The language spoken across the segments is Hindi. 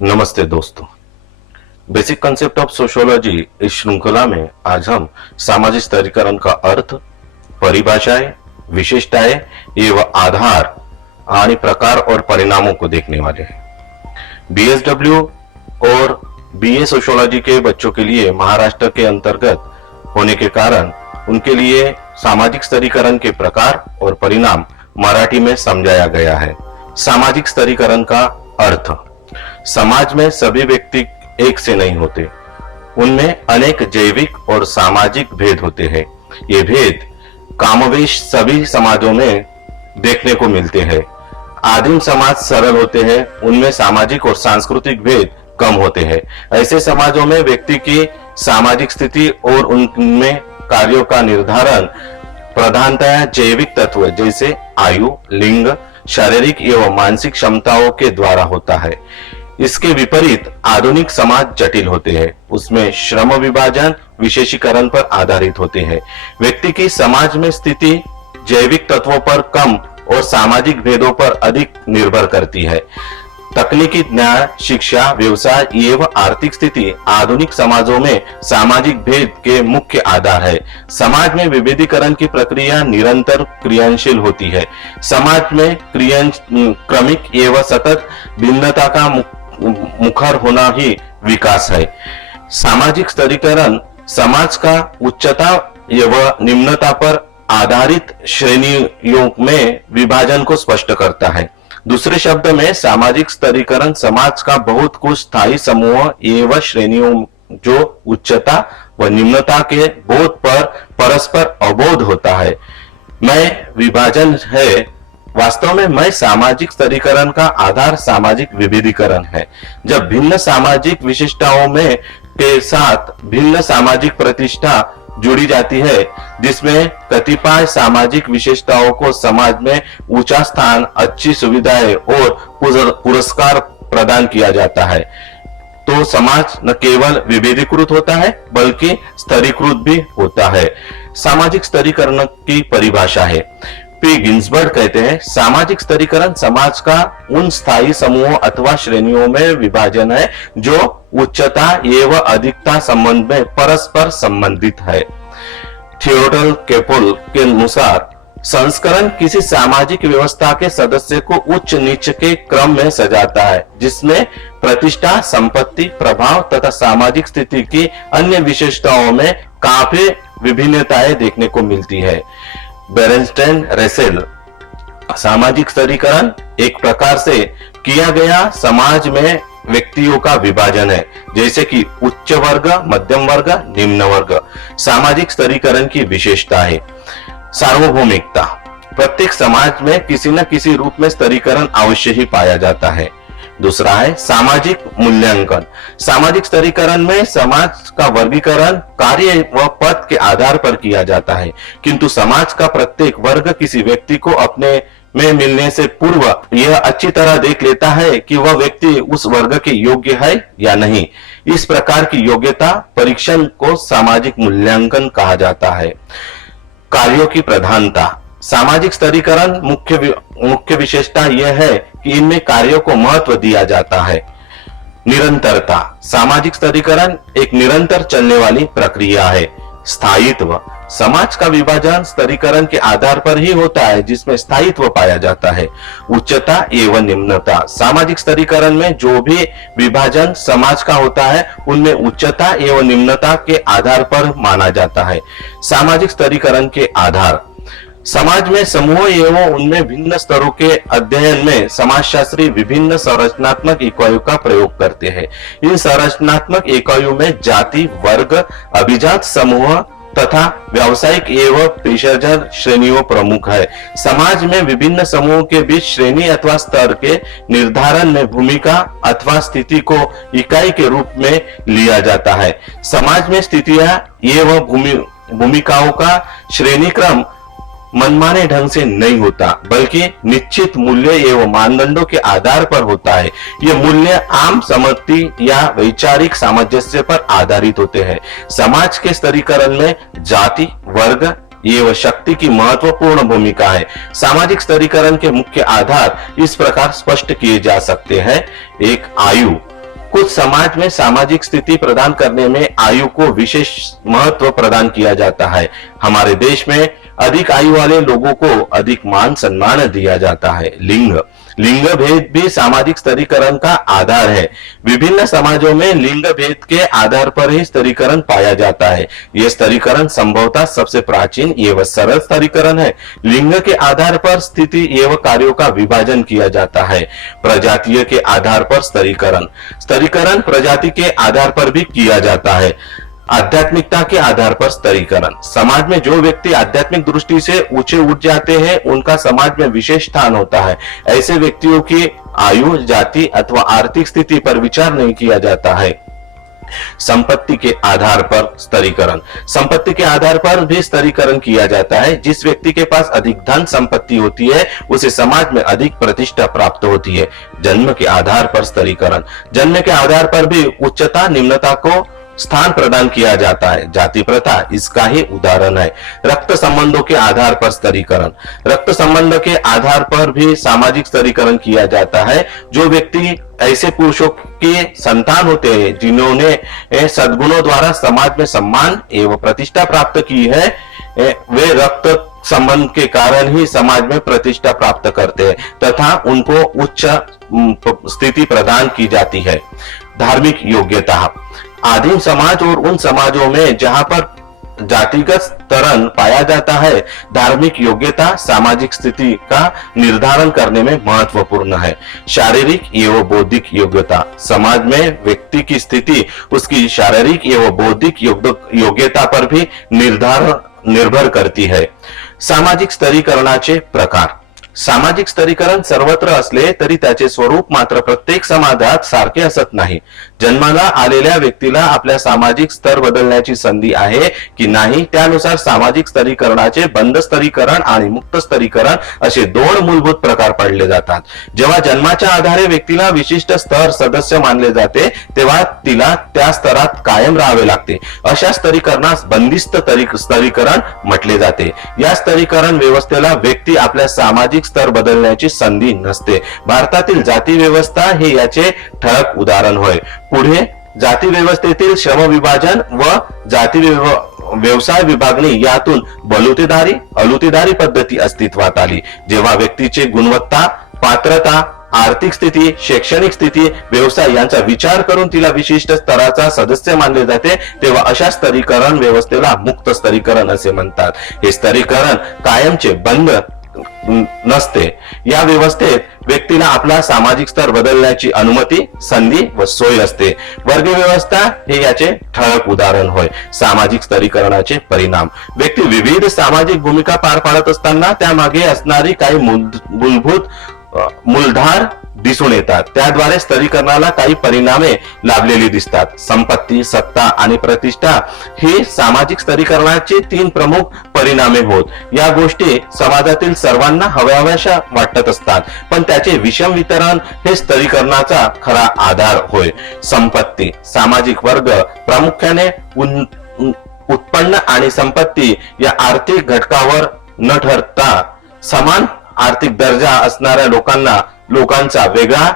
नमस्ते दोस्तों। बेसिक कंसेप्ट ऑफ सोशियोलॉजी इस श्रृंखला में आज हम सामाजिक स्तरीकरण का अर्थ, परिभाषाएं, विशेषताएं एवं आधार आणि प्रकार और परिणामों को देखने वाले हैं। बीएसडब्ल्यू और बीए सोशियोलॉजी के बच्चों के लिए महाराष्ट्र के अंतर्गत होने के कारण उनके लिए सामाजिक स्तरीकरण के प्रकार और परिणाम मराठी में समझाया गया है। सामाजिक स्तरीकरण का अर्थ, समाज में सभी व्यक्ति एक से नहीं होते, उनमें अनेक जैविक और सामाजिक भेद होते हैं। ये भेद कामवेश सभी समाजों में देखने को मिलते हैं। आदिम समाज सरल होते हैं, उनमें सामाजिक और सांस्कृतिक भेद कम होते हैं। ऐसे समाजों में व्यक्ति की सामाजिक स्थिति और उनमें कार्यों का निर्धारण प्रधानतया जैविक तत्व जैसे आयु, लिंग, शारीरिक एवं मानसिक क्षमताओं के द्वारा होता है। इसके विपरीत आधुनिक समाज जटिल होते हैं, उसमें श्रम विभाजन विशेषीकरण पर आधारित होते हैं। व्यक्ति की समाज में स्थिति जैविक तत्वों पर कम और सामाजिक भेदों पर अधिक निर्भर करती है। तकनीकी ज्ञान, शिक्षा, व्यवसाय एवं आर्थिक स्थिति आधुनिक समाजों में सामाजिक भेद के मुख्य आधार है। समाज में विभेदीकरण की प्रक्रिया निरंतर क्रियाशील होती है। समाज में क्रमिक एवं सतत भिन्नता का मुखर होना ही विकास है। सामाजिक स्तरीकरण समाज का उच्चता एवं निम्नता पर आधारित श्रेणियों में विभाजन को स्पष्ट करता है। दूसरे शब्द में सामाजिक स्तरीकरण समाज का बहुत कुछ स्थायी समूह एवं श्रेणियों जो उच्चता व निम्नता के बोध पर परस्पर अवबोध होता है। मैं विभाजन है, वास्तव में मैं सामाजिक स्तरीकरण का आधार सामाजिक विभेदीकरण है। जब भिन्न सामाजिक विशिष्टताओं में के साथ भिन्न सामाजिक प्रतिष्ठा जुड़ी जाती है, जिसमें कतिपय सामाजिक विशेषताओं को समाज में ऊंचा स्थान, अच्छी सुविधाएं और पुरस्कार प्रदान किया जाता है, तो समाज न केवल विभेदीकृत होता है बल्कि स्तरीकृत भी होता है। सामाजिक स्तरीकरण की परिभाषा है, पी गिन्सबर्ग कहते हैं, सामाजिक स्तरीकरण समाज का उन स्थायी समूहों अथवा श्रेणियों में विभाजन है जो उच्चता एवं अधिकता संबंध में परस्पर संबंधित है। थियोडोर केपोल के अनुसार संस्करण किसी सामाजिक व्यवस्था के सदस्य को उच्च नीच के क्रम में सजाता है, जिसमें प्रतिष्ठा, संपत्ति, प्रभाव तथा सामाजिक स्थिति की अन्य विशेषताओं में काफी विभिन्नताएं देखने को मिलती है। बेरेंस्टेन रेसेल, सामाजिक स्तरीकरण एक प्रकार से किया गया समाज में व्यक्तियों का विभाजन है, जैसे कि उच्च वर्ग, मध्यम वर्ग, निम्न वर्ग। सामाजिक स्तरीकरण की विशेषता है सार्वभौमिकता, प्रत्येक समाज में किसी न किसी रूप में स्तरीकरण अवश्य ही पाया जाता है। दूसरा है सामाजिक मूल्यांकन, सामाजिक स्तरीकरण में समाज का वर्गीकरण कार्य व पद के आधार पर किया जाता है, किंतु समाज का प्रत्येक वर्ग किसी व्यक्ति को अपने में मिलने से पूर्व यह अच्छी तरह देख लेता है कि वह व्यक्ति उस वर्ग के योग्य है या नहीं। इस प्रकार की योग्यता परीक्षण को सामाजिक मूल्यांकन कहा जाता है। कार्यों की प्रधानता, सामाजिक स्तरीकरण मुख्य विशेषता यह है कि इनमें कार्यों को महत्व दिया जाता है। निरंतरता, सामाजिक स्तरीकरण एक निरंतर चलने वाली प्रक्रिया है। स्थायित्व, समाज का विभाजन स्तरीकरण के आधार पर ही होता है, जिसमें स्थायित्व पाया जाता है। उच्चता एवं निम्नता, सामाजिक स्तरीकरण में जो भी विभाजन समाज का होता है उनमें उच्चता एवं निम्नता के आधार पर माना जाता है। सामाजिक स्तरीकरण के आधार, समाज में समूह एवं उनमें भिन्न स्तरों के अध्ययन में समाजशास्त्री विभिन्न संरचनात्मक इकाइयों का प्रयोग करते हैं। इन संरचनात्मक इकाइयों में जाति, वर्ग, अभिजात समूह तथा व्यावसायिक एवं पेशेवर श्रेणियों प्रमुख है। समाज में विभिन्न समूहों के बीच श्रेणी अथवा स्तर के निर्धारण में भूमिका अथवा स्थिति को इकाई के रूप में लिया जाता है। समाज में स्थितियां एवं भूमिकाओं का श्रेणी क्रम मनमाने ढंग से नहीं होता, बल्कि निश्चित मूल्य एवं मानदंडों के आधार पर होता है। ये मूल्य आम सहमति या वैचारिक सामंजस्य पर आधारित होते हैं। समाज के स्तरीकरण में जाति, वर्ग एवं शक्ति की महत्वपूर्ण भूमिका है। सामाजिक स्तरीकरण के मुख्य आधार इस प्रकार स्पष्ट किए जा सकते हैं। एक, आयु, कुछ समाज में सामाजिक स्थिति प्रदान करने में आयु को विशेष महत्व प्रदान किया जाता है। हमारे देश में अधिक आयु वाले लोगों को अधिक मान सम्मान दिया जाता है। लिंग भेद भी सामाजिक स्तरीकरण का आधार है। विभिन्न समाजों में लिंग भेद के आधार पर ही स्तरीकरण पाया जाता है। यह स्तरीकरण संभवतः सबसे प्राचीन एवं सरल स्तरीकरण है। लिंग के आधार पर स्थिति एवं कार्यों का विभाजन किया जाता है। प्रजातीय के आधार पर स्तरीकरण प्रजाति के आधार पर भी किया जाता है। आध्यात्मिकता के आधार पर स्तरीकरण, समाज में जो व्यक्ति आध्यात्मिक दृष्टि से ऊंचे उठ जाते हैं उनका समाज में विशेष स्थान होता है। ऐसे व्यक्तियों की आयु, जाति अथवा आर्थिक स्थिति पर विचार नहीं किया जाता है। संपत्ति के आधार पर स्तरीकरण, संपत्ति के आधार पर भी स्तरीकरण किया जाता है। जिस व्यक्ति के पास अधिक धन संपत्ति होती है उसे समाज में अधिक प्रतिष्ठा प्राप्त होती है। जन्म के आधार पर स्तरीकरण, जन्म के आधार पर भी उच्चता निम्नता को स्थान प्रदान किया जाता है। जाति प्रथा इसका ही उदाहरण है। रक्त संबंधों के आधार पर स्तरीकरण, रक्त संबंध के आधार पर भी सामाजिक स्तरीकरण किया जाता है। जो व्यक्ति ऐसे पुरुषों के संतान होते हैं जिन्होंने सद्गुणों द्वारा समाज में सम्मान एवं प्रतिष्ठा प्राप्त की है, वे रक्त संबंध के कारण ही समाज में प्रतिष्ठा प्राप्त करते हैं तथा उनको उच्च स्थिति प्रदान की जाती है। धार्मिक योग्यता, आदिम समाज और उन समाजों में जहां पर जातिगत स्तरण पाया जाता है, धार्मिक योग्यता सामाजिक स्थिति का निर्धारण करने में महत्वपूर्ण है। शारीरिक एवं बौद्धिक योग्यता, समाज में व्यक्ति की स्थिति उसकी शारीरिक एवं बौद्धिक योग्यता पर भी निर्भर करती है। सामाजिक स्तरीकरणाचे प्रकार, सामाजिक स्तरीकरण सर्वत्र असले तरी त्याचे स्वरूप मात्र प्रत्येक समाजात सारखे असत नाही। जन्माला आलेल्या व्यक्तीला आपल्या सामाजिक स्तर बदलण्याची संधी आहे की नाही त्यानुसार सामाजिक स्तरीकरणाचे बंद स्तरीकरण आणि मुक्त स्तरीकरण असे दोन मूलभूत प्रकार पाडले जातात। जेव्हा जन्माच्या आधारे व्यक्तीला विशिष्ट स्तर सदस्य मानले जाते तेव्हा तिला त्या स्तरात कायम राहावे लागते। अशा स्तरीकरणास बंदिस्त स्तरीकरण म्हटले जाते। या स्तरीकरण व्यवस्थेला व्यक्ती आपल्या सामाजिक स्तर बदलण्याची संधी नसते। भारतातील जाती व्यवस्था हे याचे ठळक उदाहरण होय। पुढे जाती व्यवस्थेतील श्रम विभाजन व जाती व्यवसाय विभागणी यातून बलुतेदारी अलुतेदारी पद्धती अस्तित्वात आली। जेव्हा व्यक्तीचे गुणवत्ता, पात्रता, आर्थिक स्थिती, शैक्षणिक स्थिती, व्यवसाय यांचा विचार करून तिला विशिष्ट स्तराचा सदस्य मानले जाते तेव्हा अशा स्तरीकरण व्यवस्थेला मुक्त स्तरीकरण असे म्हणतात। हे स्तरीकरण कायमचे बंद नसते। या व्यवस्थेत व्यक्तीला आपला सामाजिक स्तर बदलण्याची अनुमती, संधी व सोय असते। वर्ग व्यवस्था हे याचे ठळक उदाहरण होय। सामाजिक स्तरीकरणाचे परिणाम, व्यक्ती विविध सामाजिक भूमिका पार पाडत असताना त्यामागे असणारी काही मूलधार दिसून येतात। त्याद्वारे स्तरीकरणाला काही परिणामे लाभलेली दिसतात। संपत्ती, सत्ता आणि प्रतिष्ठा ही सामाजिक स्तरीकरणाचे तीन प्रमुख परिणामे होत। या गोष्टी समाजातील सर्वांना हव्याशा वाटत असतात पण त्याचे विषम वितरण हे स्तरीकरणाचा खरा आधार होय। संपत्ती, सामाजिक वर्ग प्रामुख्याने उत्पन्न आणि संपत्ती या आर्थिक घटकावर न ठरता समान आर्थिक दर्जा असणाऱ्या लोकांचा वेगळा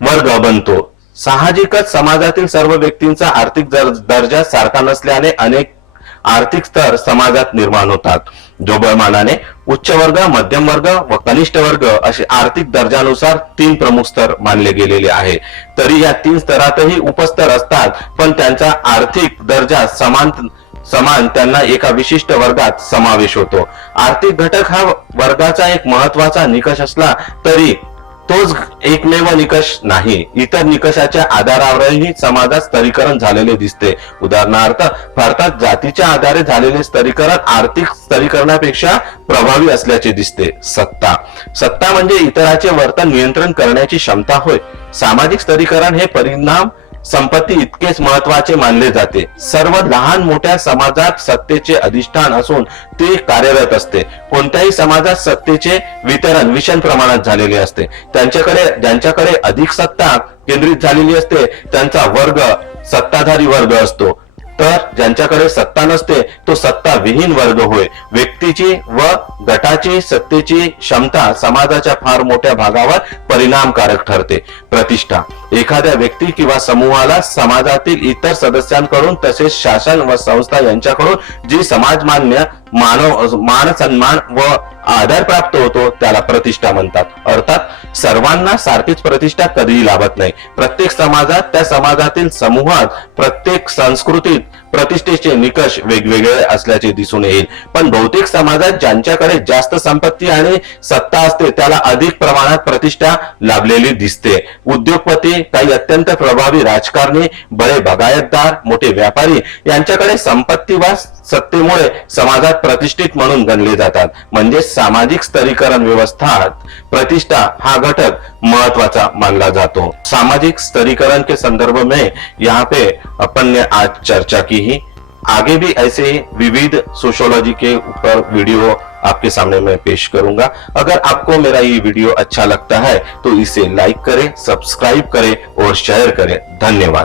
वर्ग बनतो। साहजिकच समाजातील सर्व व्यक्तींचा आर्थिक दर्जा सारखा नसल्याने अनेक आर्थिक स्तर समाजात निर्माण होतात। जोबळमानाने उच्च वर्ग, मध्यम वर्ग व कनिष्ठ वर्ग असे आर्थिक दर्जानुसार तीन प्रमुख स्तर मानले गेलेले आहे। तरी या तीन स्तरातही उपस्तर असतात पण त्यांचा आर्थिक दर्जा समान त्यांना एका विशिष्ट वर्गात समावेश होतो। आर्थिक घटक हा वर्गाचा एक महत्वाचा निकष असला तरी तोच एकमेव निकष नाही। इतर निकषाच्या आधारावरही समाजात स्तरीकरण झालेले दिसते। उदाहरणार्थ भारतात जातीच्या आधारे झालेले स्तरीकरण आर्थिक स्तरीकरणापेक्षा प्रभावी असल्याचे दिसते। सत्ता म्हणजे इतरांचे वर्तन नियंत्रण करण्याची क्षमता होय। सामाजिक स्तरीकरण हे परिणाम संपत्ती इतकेच महत्वाचे मानले जाते। सर्व लहान मोठ्या समाजात सत्तेचे अधिष्ठान असून ते कार्यरत असते। कोणत्याही समाजात सत्तेचे वितरण विषम प्रमाणात झालेले असते। ज्यांच्याकडे अधिक सत्ता केंद्रित झालेली असते त्यांचा वर्ग सत्ताधारी वर्ग असतो तर ज्यांच्याकडे सत्ता नसते तो सत्ता विहीन वर्ग होय. व्यक्तीची व गटाची सत्तेची क्षमता समाजाच्या फार मोठ्या भागावर परिणामकारक ठरते. प्रतिष्ठा एखाद्या व्यक्ती किंवा समूहाला समाजातील इतर सदस्यांकडून तसेच शासन व संस्था यांच्याकडून जी समाजमान्य मान सन्मान व आदर प्राप्त होतो त्याला प्रतिष्ठा म्हणतात. अर्थात सर्वांना सारखीच प्रतिष्ठा कधीही लाभत नाही. प्रत्येक समाजात, त्या समाजातील समूहात, प्रत्येक संस्कृतीत प्रतिष्ठेचे निकष वेगवेगळे असल्याचे दिसून येईल. पण बहुतेक समाजात ज्यांच्याकडे जास्त संपत्ती आणि सत्ता असते त्याला अधिक प्रमाणात प्रतिष्ठा लाभलेली दिसते. उद्योगपती, काही अत्यंत प्रभावी राजकारणी, बडे बागायतदार, मोठे व्यापारी यांच्याकडे संपत्ती व सत्तेमुळे समाजात प्रतिष्ठित म्हणून गणले जातात. म्हणजे सामाजिक स्तरीकरण व्यवस्थात प्रतिष्ठा हा घटक महत्वाचा मानला जातो. सामाजिक स्तरीकरण के संदर्भ में यहाँ पे अपन ने आज चर्चा की ही. आगे भी ऐसे विविध सोशियोलॉजी के ऊपर वीडियो आपके सामने मैं पेश करूंगा. अगर आपको मेरा ये वीडियो अच्छा लगता है तो इसे लाइक करें, सब्सक्राइब करें और शेयर करें. धन्यवाद.